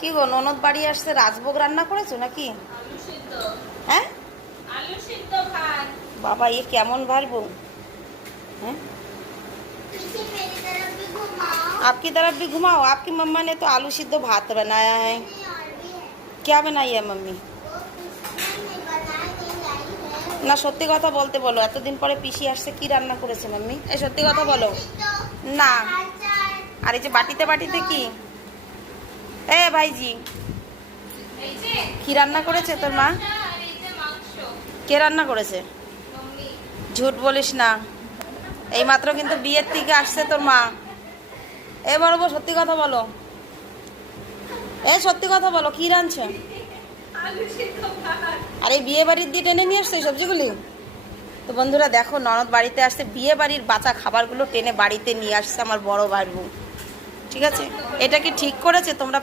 কি গো ননদ বাড়ি আসছে, রাজভোগ রান্না করেছো নাকি? হ্যাঁ বাবা, ये কেমন ভারবো? हैं? आपकी तरफ भी घुमाओ। आपकी मम्मा ने तो आलू सिद्ध भात बनाया है। क्या बनाई है मम्मी? না সত্যি কথা বলতে বলো, এতদিন পরে পিসি আসছে, কি রান্না করেছে মাম্মি? এই সত্যি কথা বলো না। আর এই যে বাটিতে বাটিতে কি? এ ভাইজি, কি রান্না করেছে তোর মা? কে রান্না করেছে? ঝুট বলিস না, এই মাত্র কিন্তু বিয়ের থেকে আসছে তোর মা। এ বলবো সত্যি কথা বলো, এ সত্যি কথা বলো, কি রাঁধছে? আর এই বিয়ে বাড়ির দিয়ে টেনে নিয়ে আসছে সবজিগুলি। তো বন্ধুরা দেখো, ননদ বাড়িতে আসছে, বিয়ে বাড়ির বাঁচা খাবারগুলো টেনে বাড়িতে নিয়ে আসছে আমার বড় ভাইবু। ঠিক আছে, এটা কি ঠিক করেছে তোমরা?